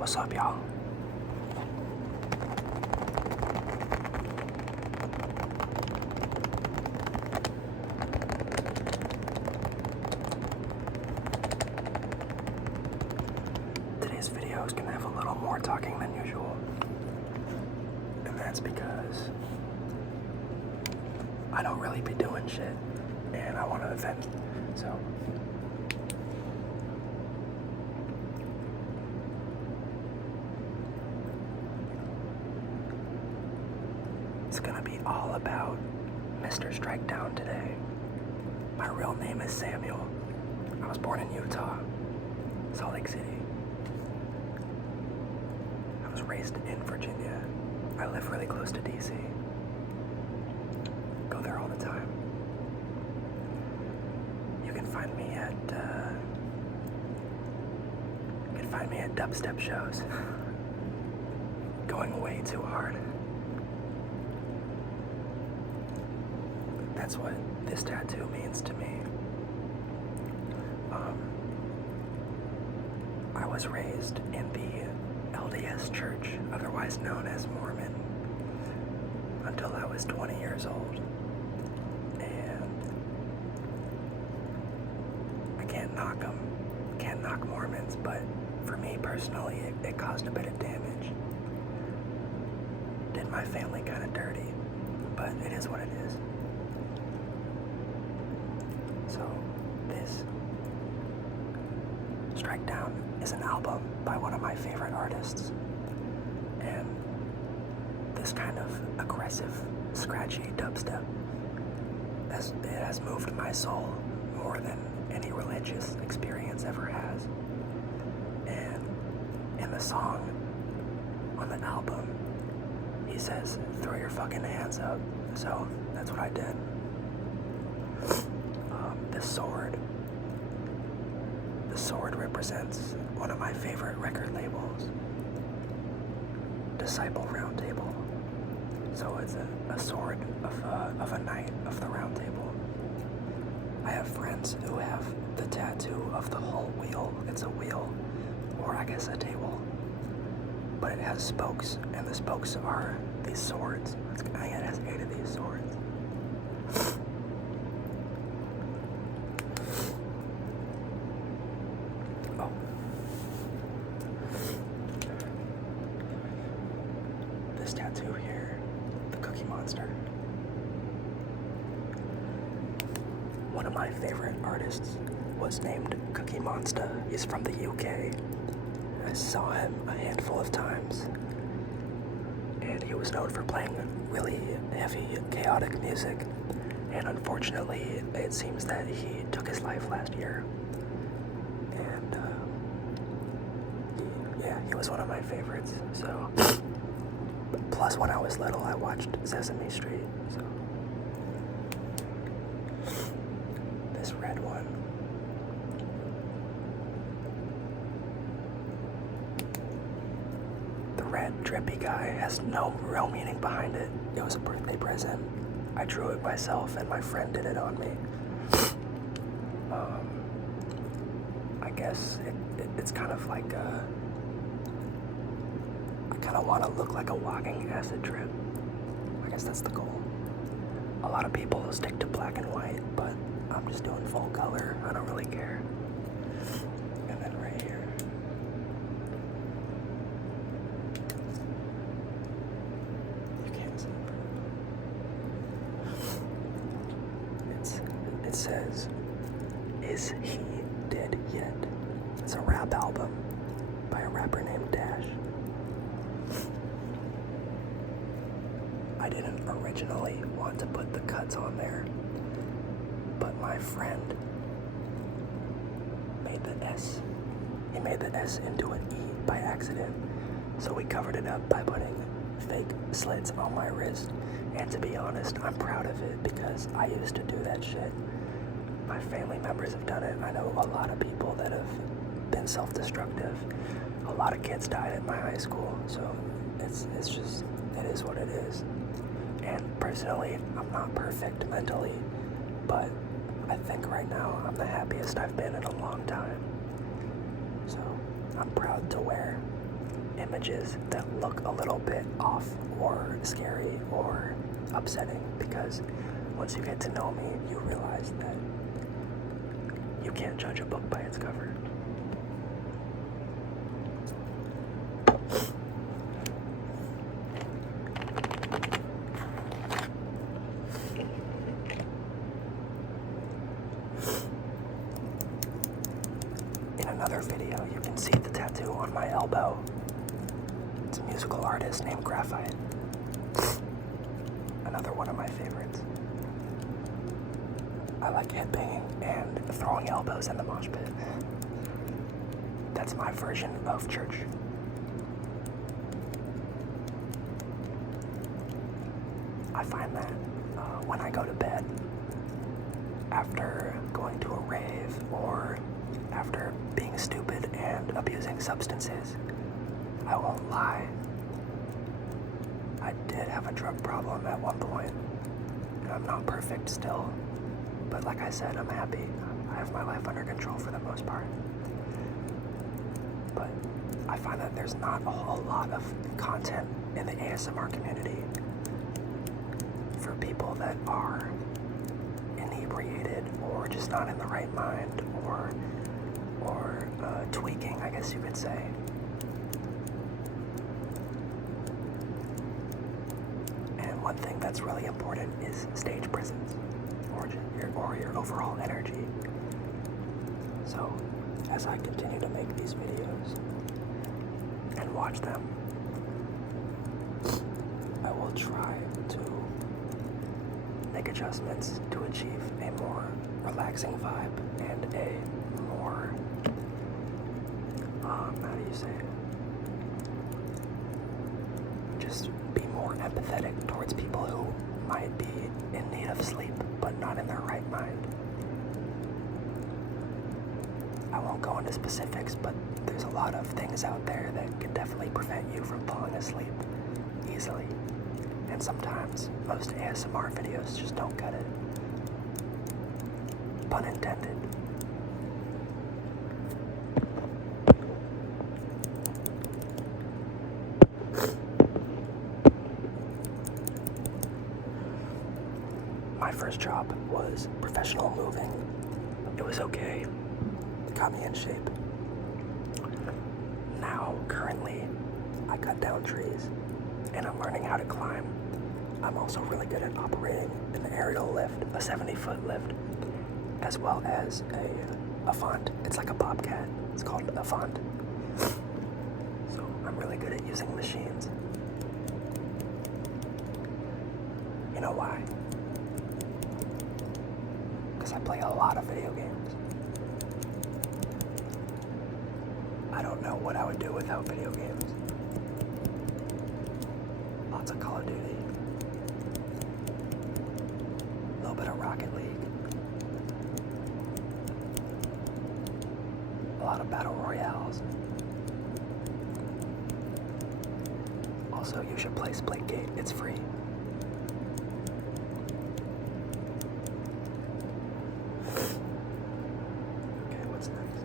What's up, y'all? Today's video is gonna have a little more talking than usual, and that's because I don't really be doing shit, and I want to vent, so it's gonna be all about Mr. Strikedown today. My real name is Samuel. I was born in Utah, Salt Lake City. I was raised in Virginia. I live really close to DC. Go there all the time. You can find me at dubstep shows. Going way too hard. That's what this tattoo means to me. I was raised in the LDS church, otherwise known as Mormon, until I was 20 years old. And I can't knock them, can't knock Mormons, but for me personally, it caused a bit of damage. Did my family kind of dirty, but it is what it is. So this Strikedown is an album by one of my favorite artists, and this kind of aggressive, scratchy dubstep has moved my soul more than any religious experience ever has. And in the song on the album, he says, "Throw your fucking hands up." So that's what I did. The sword represents one of my favorite record labels, Disciple Round Table. So it's a sword of a knight of the Round Table. I have friends who have the tattoo of the whole wheel. It's a wheel, or I guess a table, but it has spokes, and the spokes are these swords. I think it has 8 of these swords. This tattoo here, the Cookie Monster. One of my favorite artists was named Cookie Monster. He's from the UK. I saw him a handful of times, and he was known for playing really heavy, chaotic music. And unfortunately, it seems that he took his life last year. And he was one of my favorites. So. Plus, when I was little, I watched Sesame Street, so. This red one. The red drippy guy has no real meaning behind it. It was a birthday present. I drew it myself, and my friend did it on me. I guess it's kind of like a... I kind of want to look like a walking acid trip. I guess that's the goal. A lot of people stick to black and white, but I'm just doing full color. I don't really care. And then right here. You can't see it. It says, "Is he dead yet?" It's a rap album by a rapper named Dash. I didn't originally want to put the cuts on there, but my friend made the S. He made the S into an E by accident, so we covered it up by putting fake slits on my wrist. And to be honest, I'm proud of it because I used to do that shit. My family members have done it. I know a lot of people that have been self-destructive. A lot of kids died at my high school, so it's just, it is what it is. And personally, I'm not perfect mentally, but I think right now I'm the happiest I've been in a long time. So I'm proud to wear images that look a little bit off or scary or upsetting, because once you get to know me, you realize that you can't judge a book by its cover. In another video, you can see the tattoo on my elbow. It's a musical artist named Graphite. Another one of my favorites. I like headbanging and throwing elbows in the mosh pit. That's my version of church. I find that when I go to bed, after going to a rave or after being stupid and abusing substances, I won't lie, I did have a drug problem at one point. I'm not perfect still, but like I said, I'm happy. I have my life under control for the most part. But I find that there's not a whole lot of content in the ASMR community for people that are inebriated or just not in the right mind or tweaking, I guess you could say. And one thing that's really important is stage presence or your overall energy. So as I continue to make these videos and watch them, I will try to make adjustments to achieve a more relaxing vibe and a more, how do you say it? Just be more empathetic towards people who might be in need of sleep but not in their right mind. I won't go into specifics, but there's a lot of things out there that can definitely prevent you from falling asleep easily. And sometimes most ASMR videos just don't cut it. Pun intended. My first job was professional moving. It was okay. It got me in shape. Now, currently, I cut down trees and I'm learning how to climb. I'm also really good at operating an aerial lift, a 70-foot lift, as well as a font. It's like a bobcat. It's called a font. So I'm really good at using machines. You know why? Because I play a lot of video games. I don't know what I would do without video games. Lots of Call of Duty. A little bit of Rocket League. A lot of battle royales. Also, you should play Splitgate. It's free. Okay, what's next?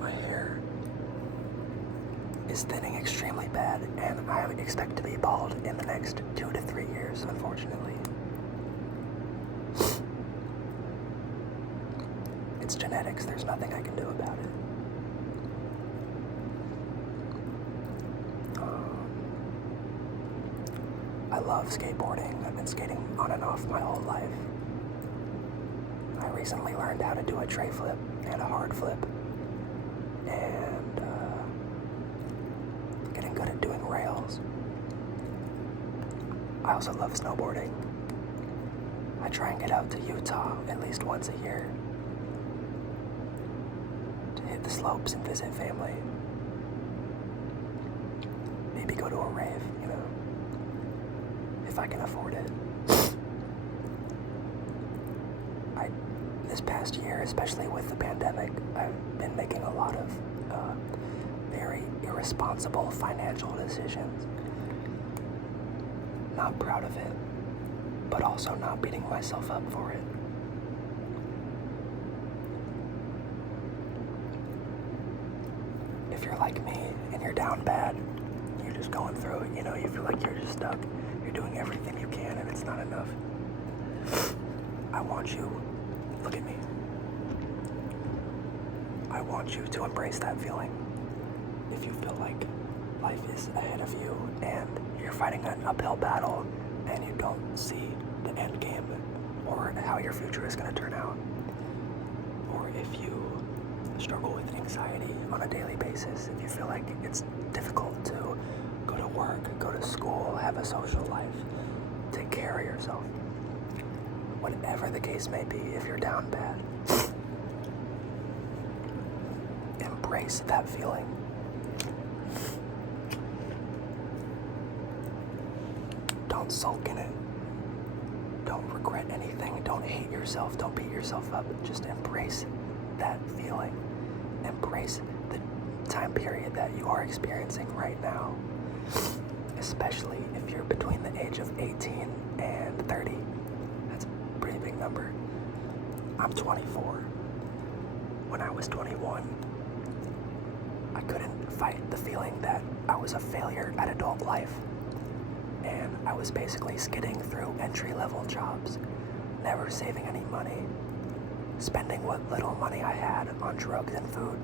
My hair is thinning extremely bad, and I expect to be bald in the next 2 to 3 years, unfortunately. It's genetics, there's nothing I can do about it. I love skateboarding. I've been skating on and off my whole life. I recently learned how to do a tray flip and a hard flip, and getting good at doing rails. I also love snowboarding. I try and get out to Utah at least once a year to hit the slopes and visit family. Maybe go to a rave, you know, if I can afford it. This past year, especially with the pandemic, I've been making a lot of very irresponsible irresponsible financial decisions. Not proud of it, but also not beating myself up for it. If you're like me and you're down bad, you're just going through it, you feel like you're just stuck. You're doing everything you can and it's not enough. I want you, look at me. I want you to embrace that feeling. If you feel like life is ahead of you and you're fighting an uphill battle and you don't see the end game or how your future is going to turn out, or if you struggle with anxiety on a daily basis, if you feel like it's difficult to go to work, go to school, have a social life, take care of yourself, whatever the case may be, if you're down bad, embrace that feeling. Don't sulk in it. Don't regret anything. Don't hate yourself. Don't beat yourself up. Just embrace that feeling. Embrace the time period that you are experiencing right now. Especially if you're between the age of 18 and 30. That's a pretty big number. I'm 24. When I was 21, I couldn't fight the feeling that I was a failure at adult life. And I was basically skidding through entry-level jobs, never saving any money, spending what little money I had on drugs and food.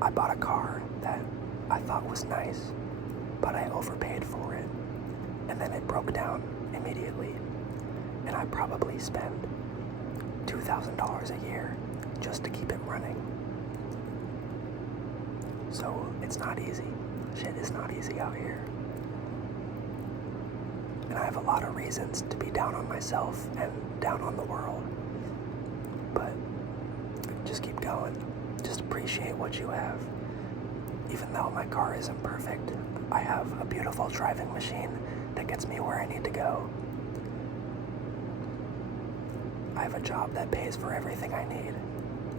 I bought a car that I thought was nice, but I overpaid for it, and then it broke down immediately, and I probably spent $2,000 a year just to keep it running. So it's not easy. Shit is not easy out here. And I have a lot of reasons to be down on myself and down on the world. But just keep going. Just appreciate what you have. Even though my car isn't perfect, I have a beautiful driving machine that gets me where I need to go. I have a job that pays for everything I need.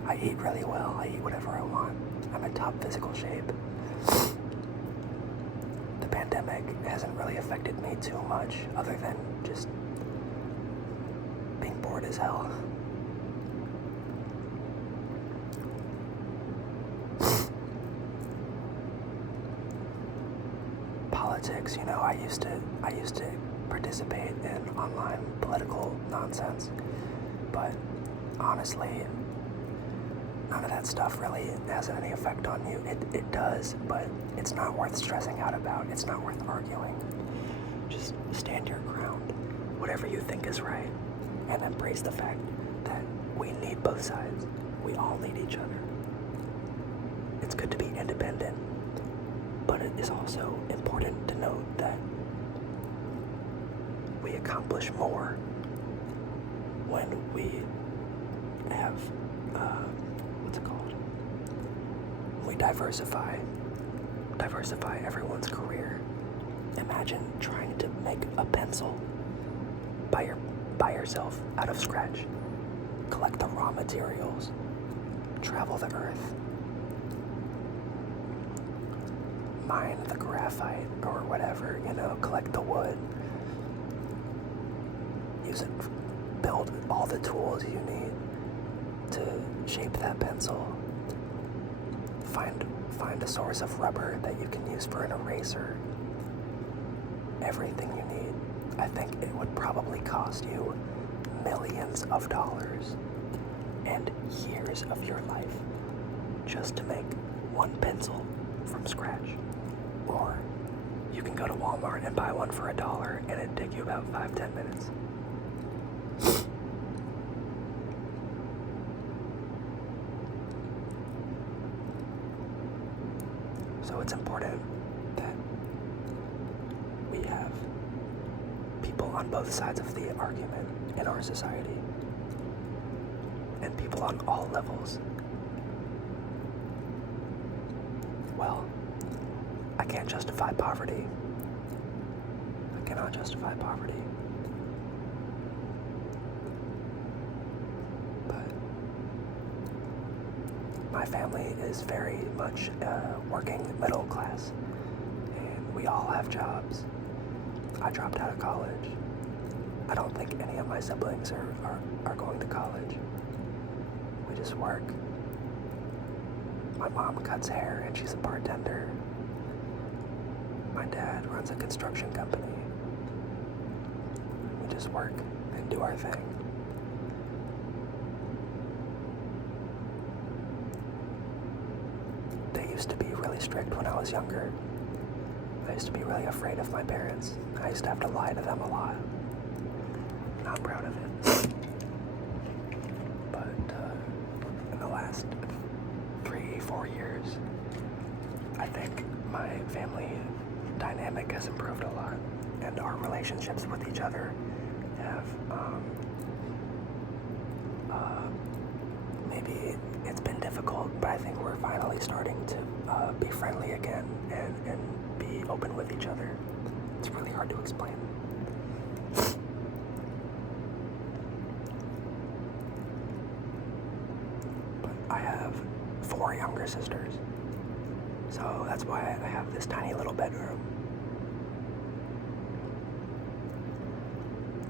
I eat really well. I eat whatever I want. I'm in top physical shape. The pandemic hasn't really affected me too much, other than just being bored as hell. Politics, I used to participate in online political nonsense. But honestly, none of that stuff really has any effect on you. It does, but it's not worth stressing out about. It's not worth arguing. Just stand your ground, whatever you think is right, and embrace the fact that we need both sides. We all need each other. It's good to be independent, but it is also important to note that we accomplish more when we have, we diversify everyone's career. Imagine trying to make a pencil by yourself out of scratch, collect the raw materials, travel the earth, mine the graphite or whatever, collect the wood, use it, build all the tools you need to shape that pencil, find a source of rubber that you can use for an eraser, everything you need. I think it would probably cost you millions of dollars and years of your life just to make one pencil from scratch. Or you can go to Walmart and buy one for $1 and it'd take you about 5-10 minutes. So it's important that we have people on both sides of the argument in our society, and people on all levels. Well, I can't justify poverty. I cannot justify poverty. My family is very much working middle class, and we all have jobs. I dropped out of college. I don't think any of my siblings are going to college. We just work. My mom cuts hair and she's a bartender. My dad runs a construction company. We just work and do our thing. They used to be really strict when I was younger. I used to be really afraid of my parents. I used to have to lie to them a lot. Not proud of it. But in the last 3-4 years, I think my family dynamic has improved a lot, and our relationships with each other have maybe it's been difficult, but I think we're finally starting to be friendly again and be open with each other. It's really hard to explain. But I have 4 younger sisters, so that's why I have this tiny little bedroom.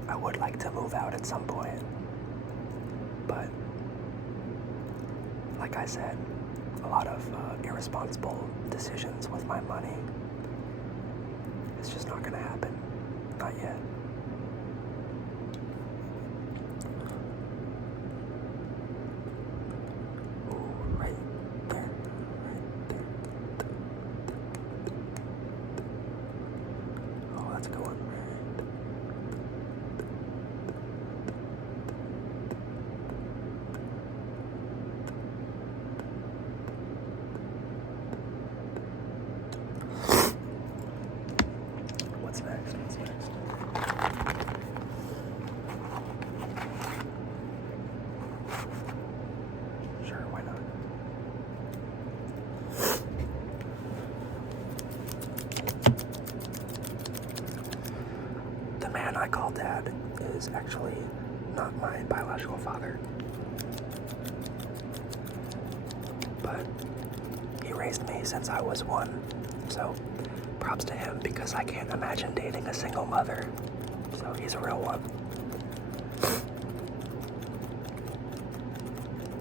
I would like to move out at some point, but like I said, a lot of irresponsible decisions with my money. It's just not gonna happen. Not yet. Ooh, right there. Right there. Oh, that's a good one. What's next? Sure, why not? The man I call Dad is actually not my biological father, but he raised me since I was 1, so props to him, because I can't imagine dating a single mother, so he's a real one.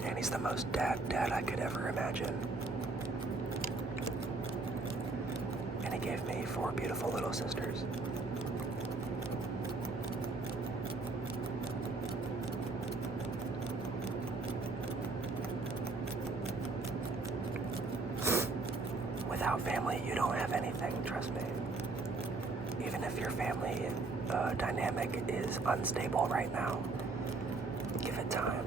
And he's the most dad I could ever imagine. And he gave me 4 beautiful little sisters. Without family, you don't have anything, trust me. Even if your family dynamic is unstable right now, give it time.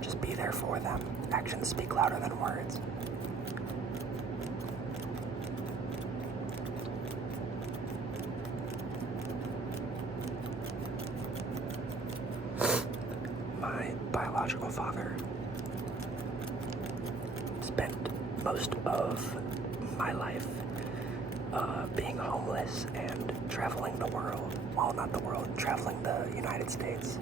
Just be there for them. Actions speak louder than words. My biological father spent most of my life being homeless and traveling the world. Well, not the world, traveling the United States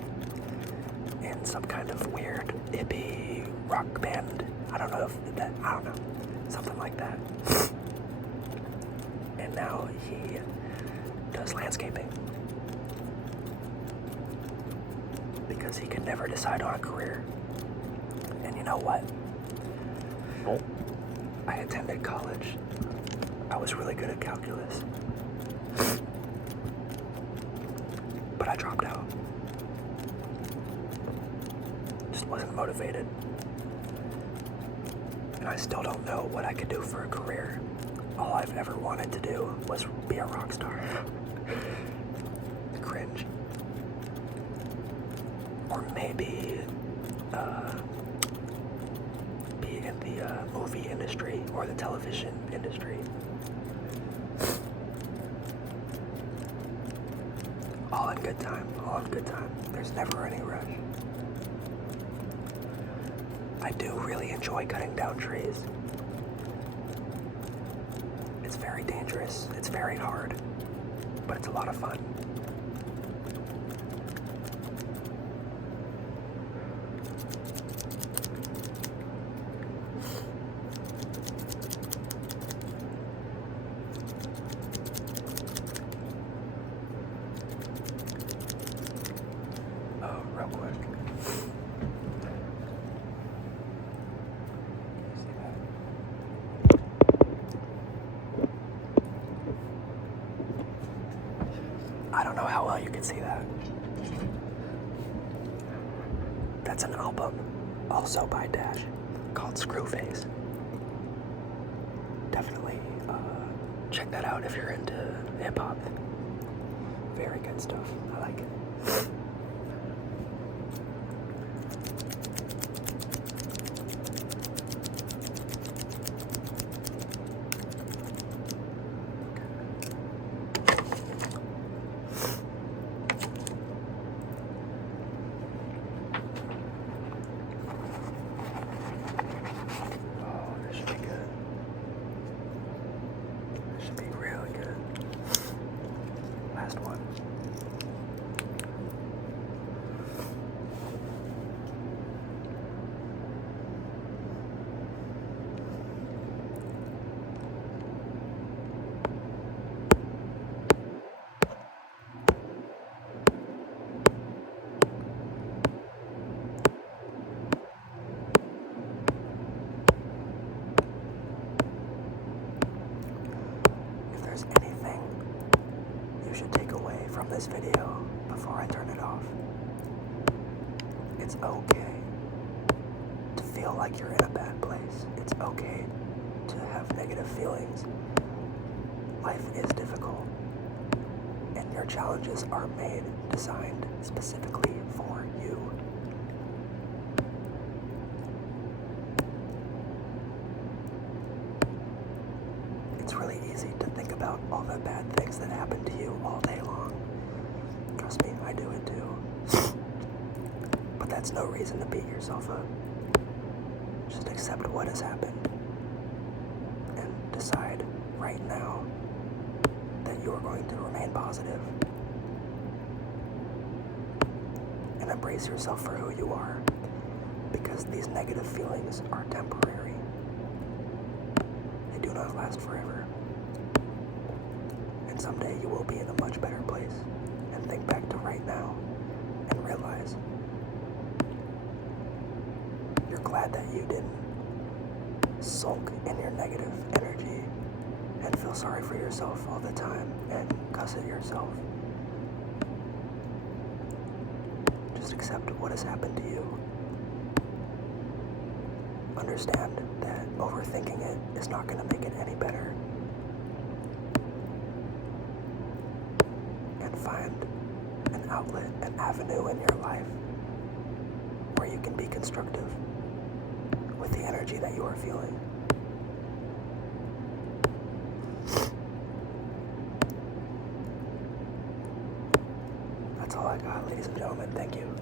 in some kind of weird hippie rock band. I don't know, something like that. And now he does landscaping because he could never decide on a career. And you know what? I attended college. I was really good at calculus, but I dropped out. Just wasn't motivated. And I still don't know what I could do for a career. All I've ever wanted to do was be a rock star. Cringe. Or maybe be in the movie industry or the television industry. All in good time, all in good time. There's never any rush. I do really enjoy cutting down trees. It's very dangerous, it's very hard, but it's a lot of fun. Oh, you can see that. That's an album, also by Dash, called Screwface. Definitely check that out if you're into hip-hop. Very good stuff. I like it. One. If there's anything you should take away from this video before I turn it off, it's okay to feel like you're in a bad place. It's okay to have negative feelings. Life is difficult, and your challenges are designed specifically for you. It's really easy to think about all the bad things that happen to you all day long. Trust me, I do it too. But that's no reason to beat yourself up. Just accept what has happened and decide right now that you are going to remain positive and embrace yourself for who you are, because these negative feelings are temporary. They do not last forever. And someday you will be in a much better place. And think back to right now and realize you're glad that you didn't sulk in your negative energy and feel sorry for yourself all the time and cuss at yourself. Just accept what has happened to you. Understand that overthinking it is not going to make it any better. And find an outlet, an avenue in your life where you can be constructive with the energy that you are feeling. That's all I got, ladies and gentlemen. Thank you.